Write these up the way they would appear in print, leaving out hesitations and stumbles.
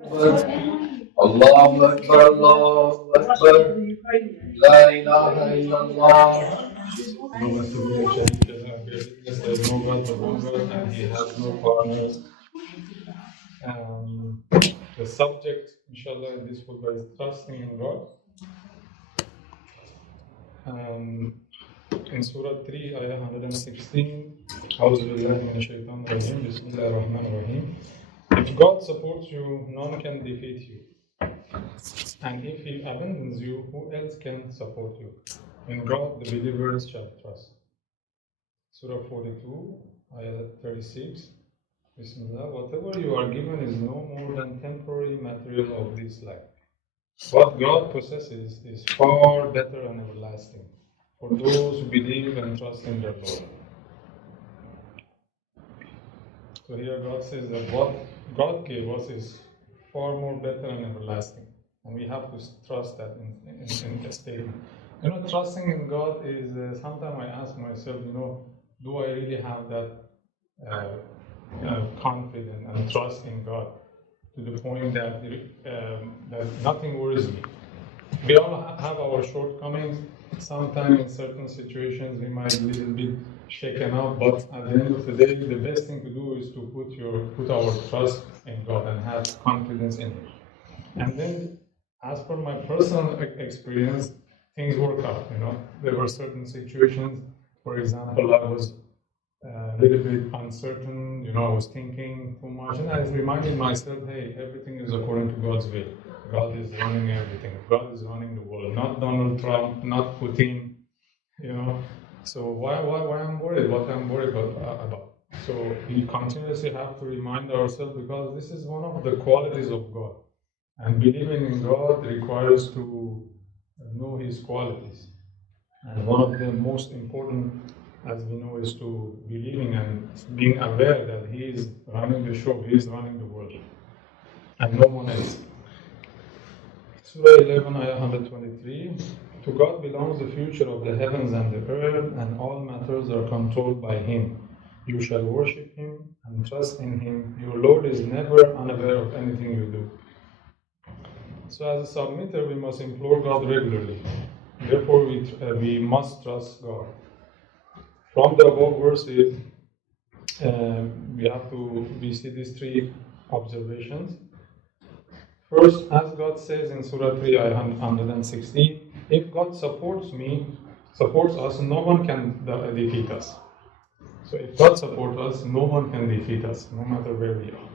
Allahu Akbar, Allahu Akbar, La ilaha illallah. No one to be Yes, there is no God but one God, and He has no partners. The subject, inshallah, in this book is trusting in God. In Surah 3, Ayah 116, أعوذ بالله من الشيطان الرجيم, بسم الله الرحمن الرحيم. If God supports you, none can defeat you. And if He abandons you, who else can support you? In God, the believers shall trust. Surah 42, Ayah 36, Bismillah. Whatever you are given is no more than temporary material of this life. What God possesses is far better and everlasting for those who believe and trust in their Lord. So here God says that what God gave us is far more better and everlasting. And we have to trust that in the statement. Trusting in God is, sometimes I ask myself, do I really have that confidence and trust in God to the point that, that nothing worries me? We all have our shortcomings. Sometimes in certain situations we might be a little bit shaken up, but at the end of the day, the best thing to do is to put our trust in God and have confidence in Him. And then, as per my personal experience, things work out. There were certain situations. For example, I was a little bit uncertain. I was thinking too much, and I reminded myself, hey, everything is according to God's will. God is running everything. God is running the world, not Donald Trump, not Putin. So why I'm worried? What I'm worried about? So we continuously have to remind ourselves, because this is one of the qualities of God, and believing in God requires to know His qualities. And one of the most important, as we know, is to believing and being aware that He is running the show, He is running the world, and no one else. Surah 11, Ayah 123. To God belongs the future of the heavens and the earth, and all matters are controlled by Him. You shall worship Him and trust in Him. Your Lord is never unaware of anything you do. So as a submitter, we must implore God regularly. Therefore, we must trust God. From the above verses, we see these three observations. First, as God says in Surah 3, Ayah 116, if God supports us, no one can defeat us. So if God supports us, no one can defeat us, no matter where we are.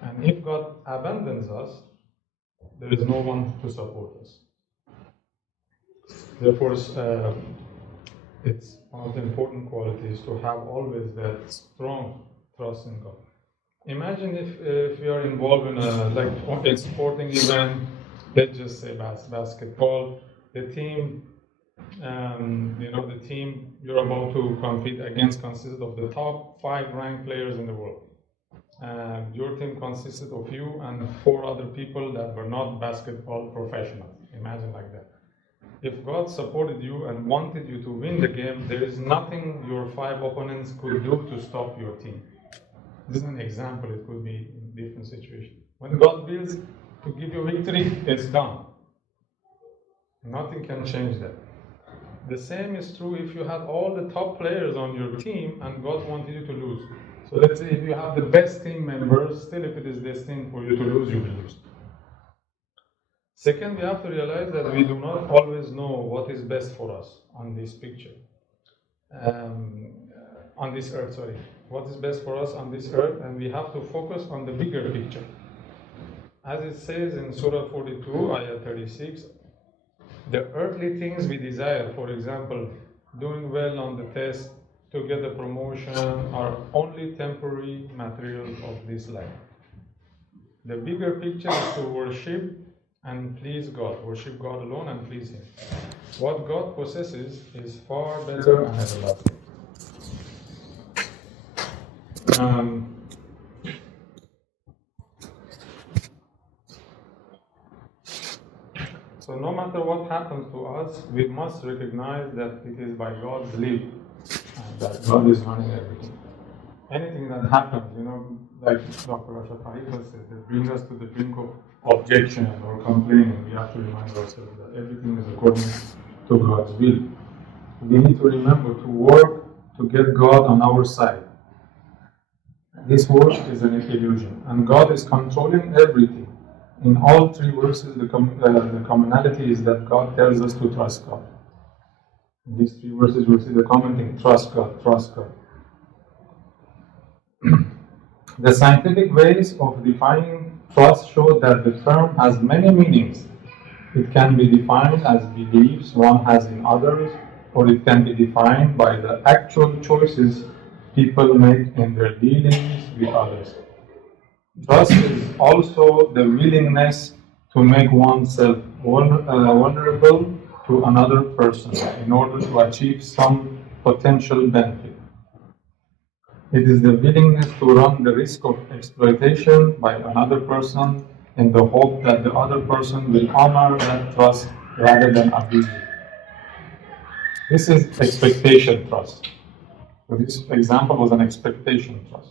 And if God abandons us, there is no one to support us. Therefore, it's one of the important qualities to have always that strong trust in God. Imagine if you are involved in a sporting event, let's just say basketball, the team, the team you're about to compete against consisted of the top 5 ranked players in the world. Your team consisted of you and 4 other people that were not basketball professionals. Imagine like that. If God supported you and wanted you to win the game, there is nothing your 5 opponents could do to stop your team. This is an example, it could be in different situations. When God wills to give you victory, it's done. Nothing can change that. The same is true if you had all the top players on your team and God wanted you to lose. So let's say if you have the best team members, still if it is destined for you to lose, you will lose. Second, we have to realize that we do not always know what is best for us on this picture. On this earth, what is best for us on this earth, and we have to focus on the bigger picture. As it says in Surah 42, Ayah 36, the earthly things we desire, for example, doing well on the test, to get a promotion, are only temporary materials of this life. The bigger picture is to worship and please God. Worship God alone and please Him. What God possesses is far better and everlasting. So no matter what happens to us, we must recognize that it is by God's will and that God is running everything. anything that happens, like Dr. Rashad Tariqa said, that brings us to the brink of objection or complaining, we have to remind ourselves that everything is according to God's will. We need to remember to work to get God on our side. This work is an illusion, and God is controlling everything. In all three verses, the commonality is that God tells us to trust God. In these three verses, we see the common thing: trust God, trust God. The scientific ways of defining trust show that the term has many meanings. It can be defined as beliefs one has in others, or it can be defined by the actual choices people make in their dealings with others. Trust is also the willingness to make oneself vulnerable to another person in order to achieve some potential benefit. It is the willingness to run the risk of exploitation by another person in the hope that the other person will honor that trust rather than abuse it. This is expectation trust. So this example was an expectation trust.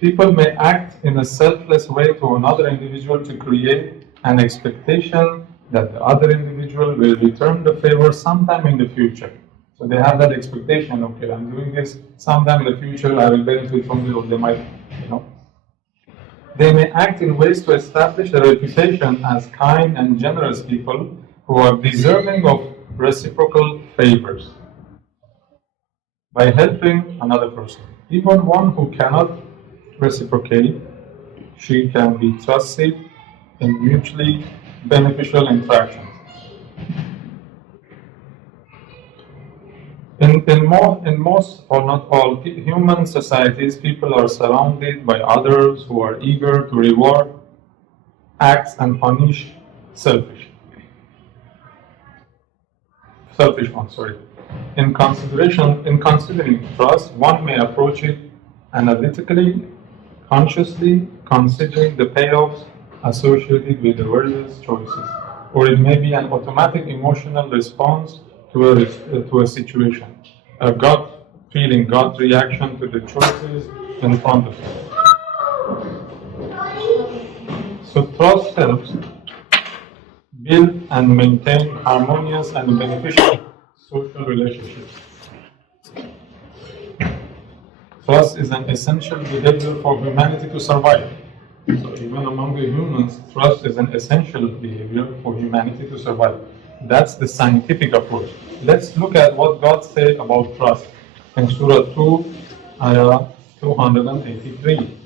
People may act in a selfless way to another individual to create an expectation that the other individual will return the favor sometime in the future. So they have that expectation, okay, I'm doing this, sometime in the future I will benefit from it, or they might, They may act in ways to establish a reputation as kind and generous people who are deserving of reciprocal favors by helping another person. Even one who cannot reciprocate, she can be trusted in mutually beneficial interactions. In most or not all human societies, people are surrounded by others who are eager to reward acts and punish selfish ones. In considering trust, one may approach it analytically, consciously, considering the payoffs associated with the various choices, or it may be an automatic emotional response to a situation, a gut feeling, gut reaction to the choices in front of you. So trust helps build and maintain harmonious and beneficial social relationships. Trust is an essential behavior for humanity to survive. So even among the humans, trust is an essential behavior for humanity to survive. That's the scientific approach. Let's look at what God said about trust in Surah 2, Ayah 283.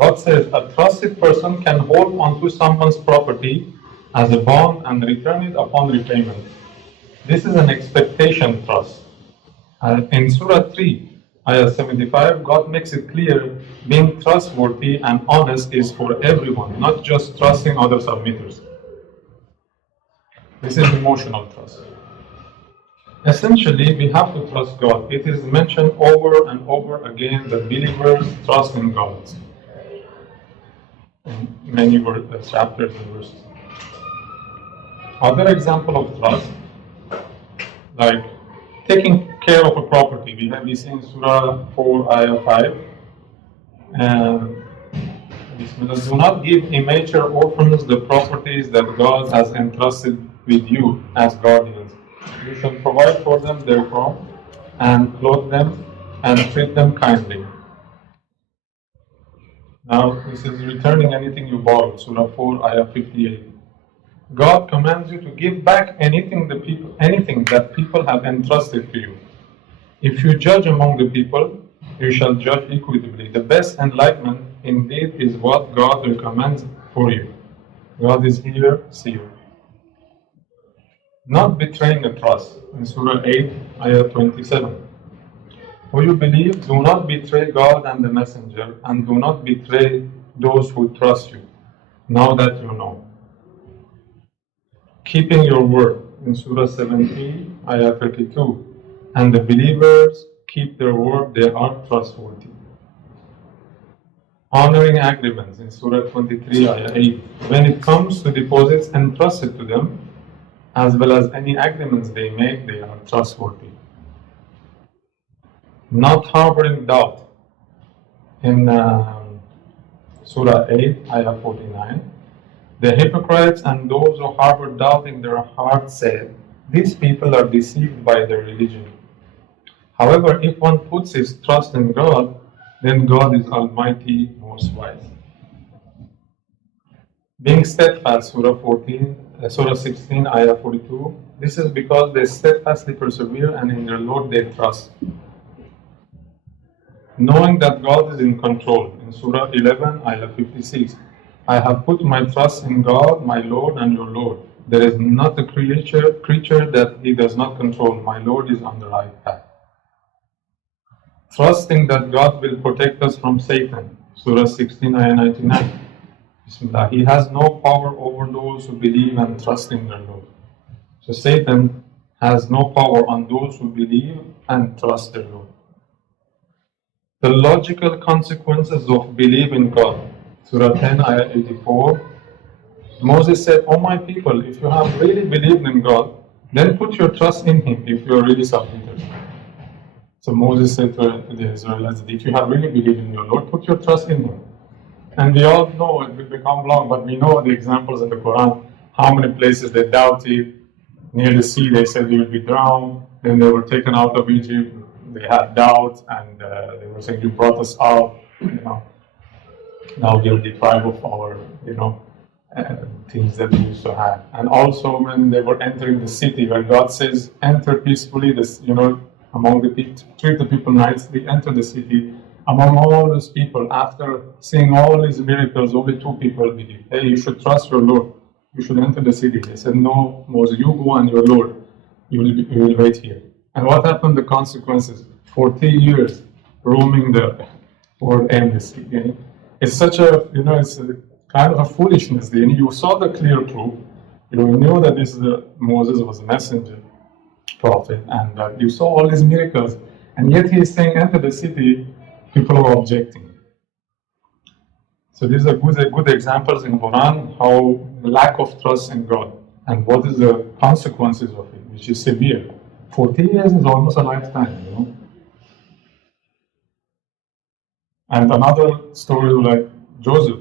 God says, a trusted person can hold onto someone's property as a bond and return it upon repayment. This is an expectation trust. In Surah 3, Ayah 75, God makes it clear being trustworthy and honest is for everyone, not just trusting other submitters. This is emotional trust. Essentially, we have to trust God. It is mentioned over and over again that believers trust in God. In many chapters and verses. Other example of trust, like taking care of a property. We see in Surah 4, Ayah 5. And do not give immature orphans the properties that God has entrusted with you as guardians. You shall provide for them therefrom, and clothe them, and treat them kindly. Now, this is returning anything you borrowed, Surah 4, Ayah 58. God commands you to give back anything that people have entrusted to you. If you judge among the people, you shall judge equitably. The best enlightenment, indeed, is what God recommends for you. God is here, seer. Not betraying a trust, in Surah 8, Ayah 27. Who you believe, do not betray God and the Messenger, and do not betray those who trust you, now that you know. Keeping your word, in Surah 17, Ayah 32. And the believers keep their word, they are trustworthy. Honoring agreements, in Surah 23, Ayah 8. When it comes to deposits entrusted to them, as well as any agreements they make, they are trustworthy. not harboring doubt. In Surah 8, Ayah 49, the hypocrites and those who harbor doubt in their hearts said, these people are deceived by their religion. However, if one puts his trust in God, then God is Almighty, most wise. Being steadfast, Surah 16, Ayah 42. This is because they steadfastly persevere and in their Lord they trust. Knowing that God is in control, in Surah 11, Ayah 56. I have put my trust in God, my Lord and your Lord. There is not a creature that He does not control. My Lord is on the right path. Trusting that God will protect us from Satan, Surah 16, Ayah 99. Bismillah. He has no power over those who believe and trust in their Lord. So Satan has no power on those who believe and trust their Lord. The logical consequences of belief in God, Surah 10, Ayah 84. Moses said, O my people, if you have really believed in God, then put your trust in Him if you are really submitted. So Moses said to the Israelites, if you have really believed in your Lord, put your trust in Him. And we all know, it will become long, but we know the examples in the Quran, how many places they doubted. Near the sea, they said they will be drowned. Then they were taken out of Egypt. They had doubt, and they were saying, you brought us out. Now we are deprived of our, things that we used to have. And also when they were entering the city, when God says, enter peacefully, among the people, treat the people nicely, enter the city. Among all those people, after seeing all these miracles, only 2 people believed. Hey, you should trust your Lord. You should enter the city. They said, no, Moses, you go and your Lord. You will wait here. And what happened? The consequences. 40 years roaming the world endlessly. It's such a, it's a kind of a foolishness. You saw the clear proof. You knew that Moses was a messenger, prophet, and that you saw all these miracles. And yet he is saying, enter the city. People are objecting. So these are good examples in Quran how lack of trust in God and what is the consequences of it, which is severe. 40 years is almost a lifetime, And another story like Joseph,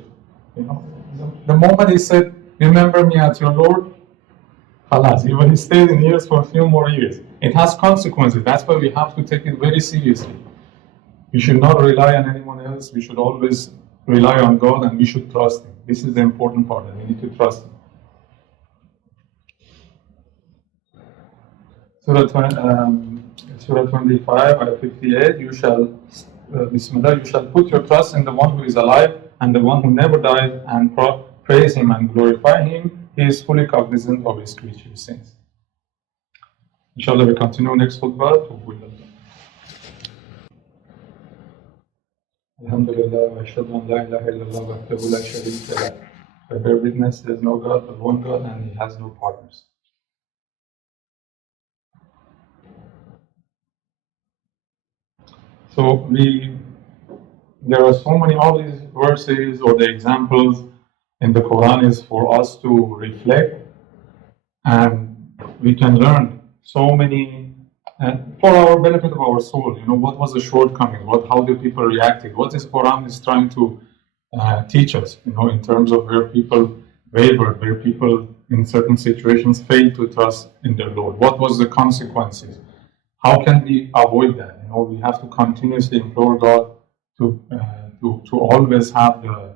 the moment he said, remember me at your Lord, Halas, even he stayed in years for a few more years. It has consequences. That's why we have to take it very seriously. We should not rely on anyone else. We should always rely on God and we should trust Him. This is the important part, and we need to trust Him. Surah 25, Ayah 58, you shall put your trust in the one who is alive and the one who never died, and praise Him and glorify Him. He is fully cognizant of His creatures' sins. Inshallah, we continue next khutbah. Alhamdulillah, wa ashhadu an la ilaha illallah wahdahu la sharika lah. I bear witness there is no God but one God and He has no partners. So there are so many, all these verses or the examples in the Quran is for us to reflect, and we can learn so many, for our benefit of our soul. What was the shortcoming? How the people reacted? What is Quran is trying to teach us? In terms of where people wavered, where people in certain situations failed to trust in their Lord. What was the consequences? How can we avoid that? We have to continuously implore God to always have the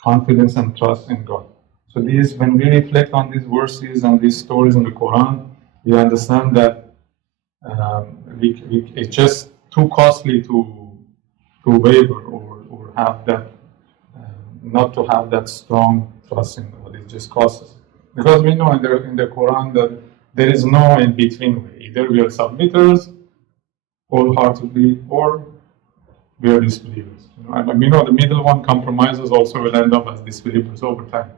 confidence and trust in God. So when we reflect on these verses and these stories in the Quran, we understand that it's just too costly to waver or have that, not to have that strong trust in God. It just costs us. Because we know in the Quran that there is no in between way. Either we are submitters wholeheartedly, or we are disbelievers. We know the middle one, compromises, also will end up as disbelievers over time.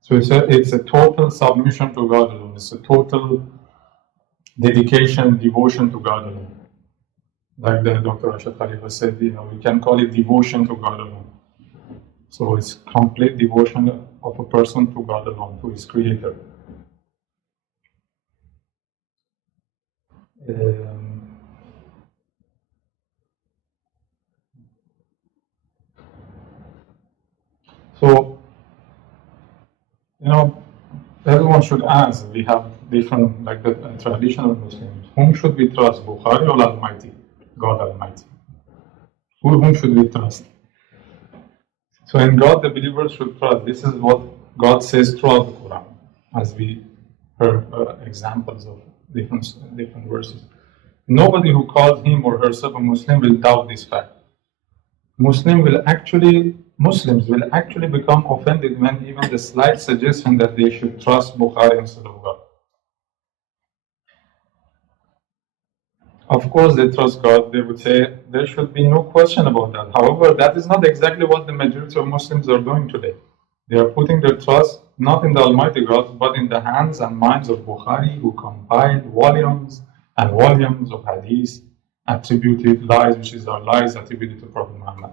So it's a total submission to God alone. It's a total dedication, devotion to God alone. Like the Dr. Rashad Khalifa said, we can call it devotion to God alone. So it's complete devotion of a person to God alone, to his Creator. So, everyone should ask. We have different, like the traditional Muslims. Whom should we trust, Bukhari or Almighty, God Almighty? Whom should we trust? So in God, the believers should trust. This is what God says throughout the Quran, as we heard examples of different verses. Nobody who calls him or herself a Muslim will doubt this fact. Muslims will actually become offended when even the slight suggestion that they should trust Bukhari instead of God. Of course, they trust God. They would say there should be no question about that. However, that is not exactly what the majority of Muslims are doing today. They are putting their trust not in the Almighty God, but in the hands and minds of Bukhari, who compiled volumes and volumes of hadith attributed lies, which is our lies attributed to Prophet Muhammad,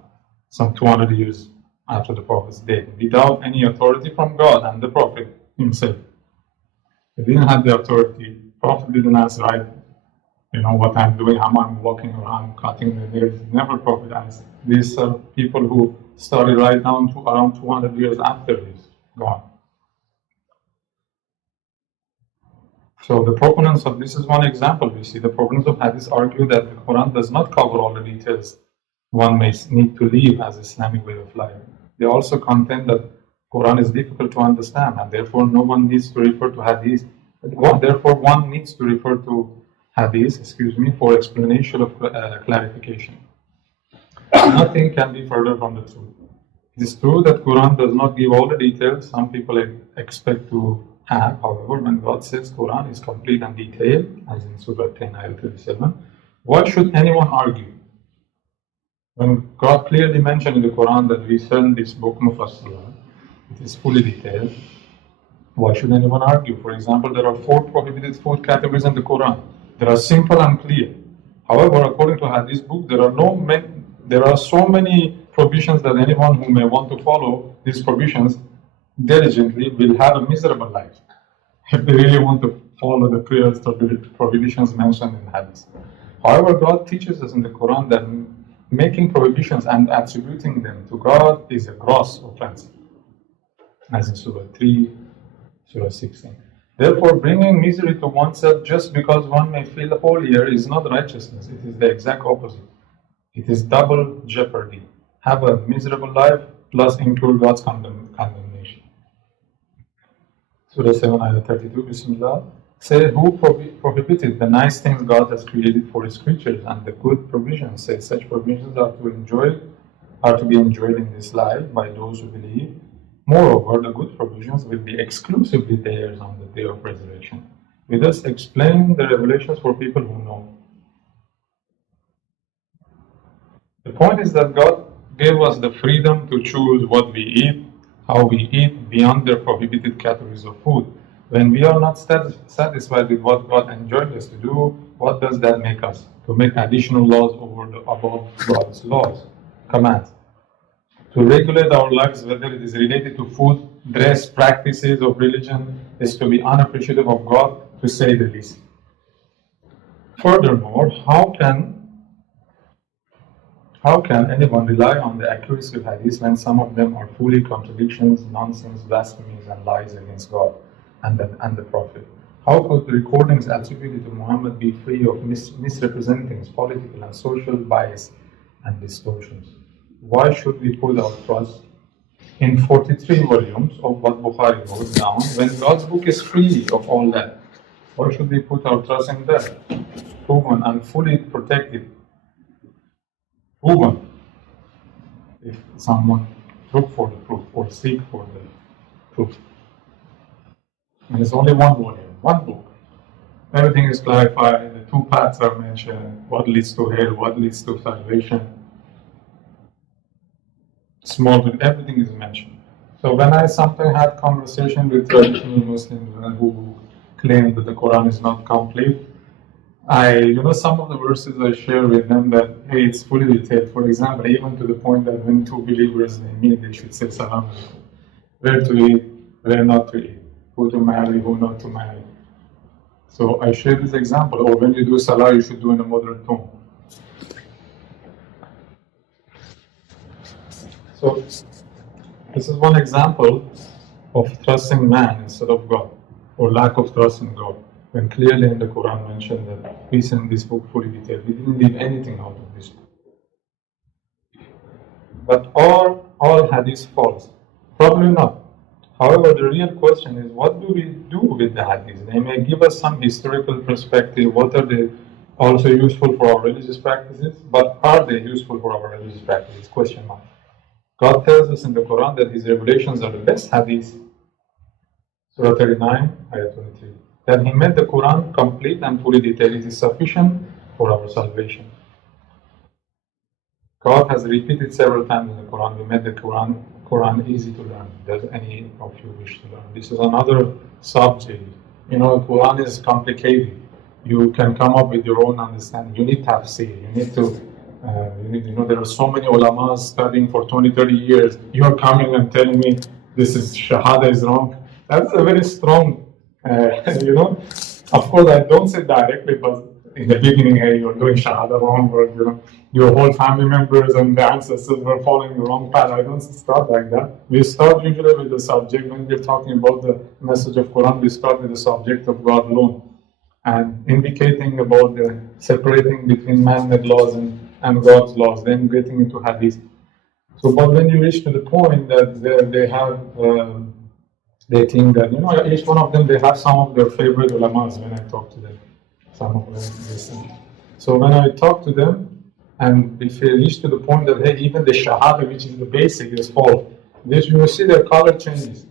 some 200 years after the Prophet's death, without any authority from God and the Prophet himself. They didn't have the authority. Prophet didn't ask, right, what I'm doing, how I'm walking, or I'm cutting the nails. Never Prophet asked. These are people who started right down to around 200 years after he's gone. So the proponents of this is one example. We see the proponents of hadith argue that the Quran does not cover all the details one may need to live as Islamic way of life. They also contend that Quran is difficult to understand, and therefore no one needs to refer to hadith. Therefore, one needs to refer to hadith, for explanation of clarification. Nothing can be further from the truth. It is true that Quran does not give all the details some people expect to have. However, when God says Quran is complete and detailed, as in Surah 10, Ayah 37, why should anyone argue? When God clearly mentioned in the Quran that we send this book Mufassala, it is fully detailed, why should anyone argue? For example, there are 4 prohibited food categories in the Quran. They are simple and clear. However, according to Hadith book, there are so many provisions that anyone who may want to follow these provisions diligently will have a miserable life if they really want to follow the prohibitions mentioned in Hadith. However, God teaches us in the Quran that making prohibitions and attributing them to God is a gross offense, as in Surah 3, Surah 16. Therefore, bringing misery to oneself just because one may feel holier is not righteousness. It is the exact opposite. It is double jeopardy. Have a miserable life plus incur God's condemnation. Surah 7, Ayah 32, Bismillah. Say, who prohibited the nice things God has created for His creatures and the good provisions? Say, such provisions are to be enjoyed in this life by those who believe. Moreover, the good provisions will be exclusively theirs on the day of resurrection. We thus explain the revelations for people who know. The point is that God gave us the freedom to choose what we eat, how we eat, beyond the prohibited categories of food. When we are not satisfied with what God enjoined us to do, what does that make us? To make additional laws above God's laws, commands. To regulate our lives, whether it is related to food, dress, practices of religion, is to be unappreciative of God, to say the least. Furthermore, how can anyone rely on the accuracy of hadith when some of them are fully contradictions, nonsense, blasphemies, and lies against God and the Prophet? How could the recordings attributed to Muhammad be free of misrepresentings, political and social bias and distortions? Why should we put our trust in 43 volumes of what Bukhari wrote down when God's book is free of all that? Why should we put our trust in that? Proven and fully protected. Proven. If someone look for the proof or seek for the proof. And it's only one volume, one book. Everything is clarified, the 2 paths are mentioned, what leads to hell, what leads to salvation. Small, but everything is mentioned. So when I sometimes had conversation with traditional Muslims who claim that the Quran is not complete, some of the verses I share with them that, hey, it's fully detailed. For example, even to the point that when 2 believers they meet, they should say salam, where to eat, where not to eat, who to marry, who not to marry. So I share this example, or when you do salah, you should do in a moderate tone. So This is one example of trusting man instead of God, or lack of trust in God. When clearly in the Quran mentioned that we sent this book fully detailed. We didn't leave anything out of this book. But are all hadiths false? Probably not. However, the real question is, what do we do with the hadiths? They may give us some historical perspective. What are they also useful for our religious practices? But are they useful for our religious practices? Question mark. God tells us in the Quran that His revelations are the best hadiths. Surah 39, Ayah 23. That He made the Quran complete and fully detailed. It is sufficient for our salvation. God has repeated several times in the Quran, we made the Quran easy to learn. Does any of you wish to learn? This is another subject. You know, Quran is complicated. You can come up with your own understanding. You need tafsir. You need to, there are so many ulamas studying for 20, 30 years. You are coming and telling me this is Shahada is wrong. That's a very strong, Of course, I don't say directly, but in the beginning, hey, you're doing Shahada wrong, or your whole family members and the ancestors were following the wrong path. I don't start like that. We start usually with the subject. When we're talking about the message of Quran, we start with the subject of God alone, and indicating about the separating between man-made laws and God's laws, then getting into hadith. So, but when you reach to the point that they have, they think that, each one of them, they have some of their favorite ulamas when I talk to them. Some of them listen. So when I talk to them, and if they reach to the point that, hey, even the Shahada, which is the basic, is false, this you will see their color changes.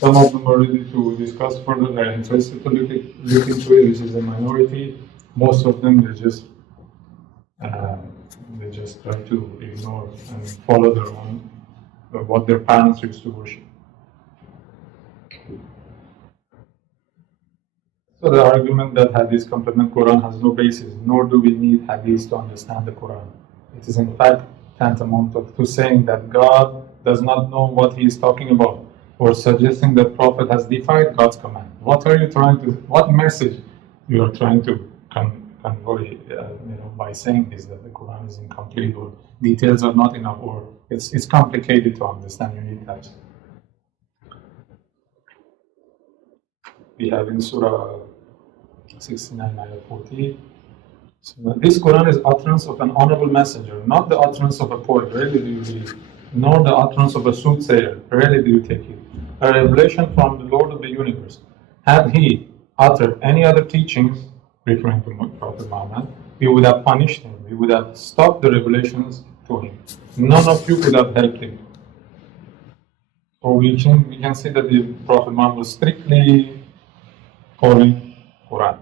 Some of them are ready to discuss further, they're interested to look into it, which is a minority. Most of them, they just try to ignore and follow their own, what their parents used to worship. So the argument that hadith complement Quran has no basis, nor do we need hadith to understand the Quran. It is in fact tantamount to saying that God does not know what He is talking about, or suggesting that Prophet has defied God's command. What message you are trying to convey, by saying this, that the Quran is incomplete, or details are not enough, or it's complicated to understand. You need that. We have in Surah 69, Ayah 40. So this Quran is utterance of an honorable messenger, not the utterance of a poet. Rarely do you believe, nor the utterance of a soothsayer. Rarely do you take it. A revelation from the Lord of the universe. Had He uttered any other teachings, referring to Prophet Muhammad, we would have punished him. We would have stopped the revelations to him. None of you could have helped him. So we can see that the Prophet Muhammad was strictly holy Quran,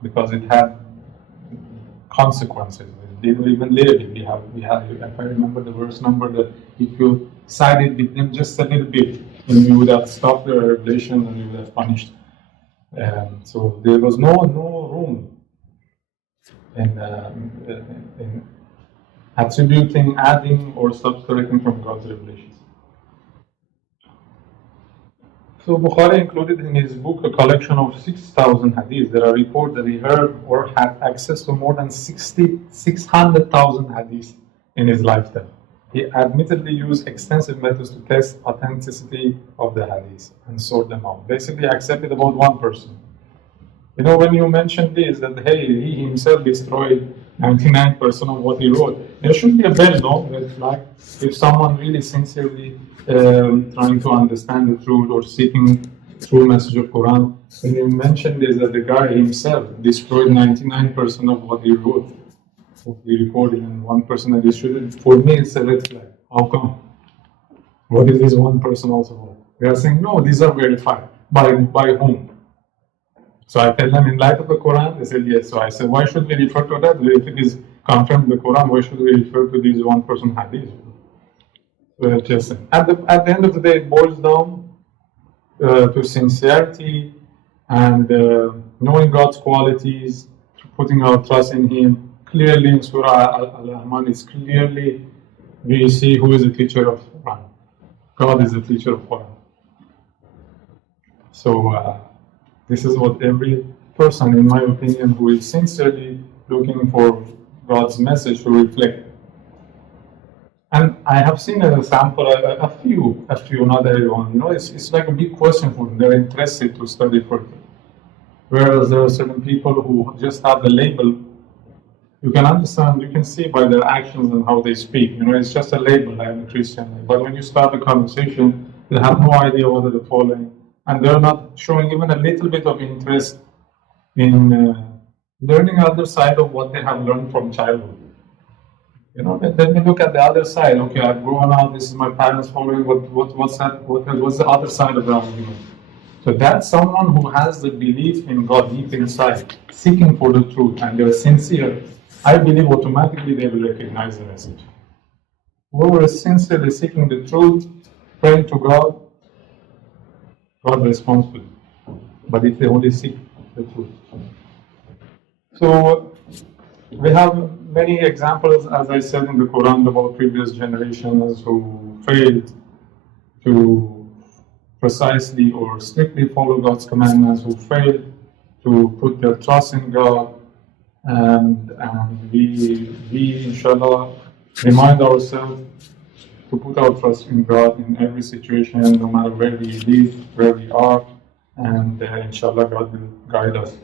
because it had consequences. They will even live it. We have, if I remember the verse number, that if you sided with them just a little bit, then you would have stopped the revelation and you would have punished. So there was no room in attributing, adding, or subtracting from God's revelations. So Bukhari included in his book a collection of 6,000 hadiths. There are reports that he heard or had access to more than 600,000 hadiths in his lifetime. He admittedly used extensive methods to test authenticity of the hadiths and sort them out. Basically accepted about one person. When you mentioned this, that hey, he himself destroyed 99% of what he wrote, there should be a bell, no? That like, if someone really sincerely trying to understand the truth or seeking true message of Quran, when you mentioned this, that the guy himself destroyed 99% of what he wrote, what he recorded, and 1% that destroyed, for me it's a red flag. How come? What is this 1% also for? They are saying, no, these are verified. By whom? So I tell them, in light of the Quran, they said yes. So I said, why should we refer to that? If it is confirmed in the Quran, why should we refer to these 1% hadith? So just at the end of the day, it boils down to sincerity and knowing God's qualities, putting our trust in Him. Clearly in Surah Al-Rahman, it's clearly we see who is the teacher of Quran. God is the teacher of Quran. So this is what every person, in my opinion, who is sincerely looking for God's message to reflect. And I have seen a sample, a few, not everyone. You know, it's like a big question for them. They're interested to study further. Whereas there are certain people who just have the label. You can understand, you can see by their actions and how they speak. You know, it's just a label, I am a Christian. But when you start the conversation, they have no idea what they're following. And they're not showing even a little bit of interest in learning the other side of what they have learned from childhood. You know, then we look at the other side. Okay, I've grown up. This is my parents following. What's the other side of the argument? So that's someone who has the belief in God deep inside, seeking for the truth, and they're sincere. I believe automatically they will recognize the message. Whoever is sincerely seeking the truth, praying to God, God responds to it. But if they only seek the truth. So we have many examples, as I said in the Quran, about previous generations who failed to precisely or strictly follow God's commandments, who failed to put their trust in God, and we inshallah remind ourselves to put our trust in God in every situation, no matter where we live, where we are, and inshallah God will guide us.